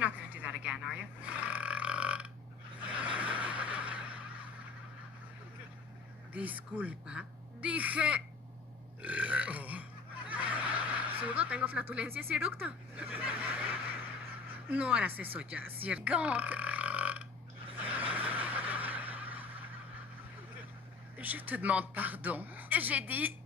You're not going to do that again, are you? Disculpa. Dije... Sudo, tengo flatulencias y eructo. No harás eso ya, ¿cierto? Gant. Je te demande pardon. J'ai dit...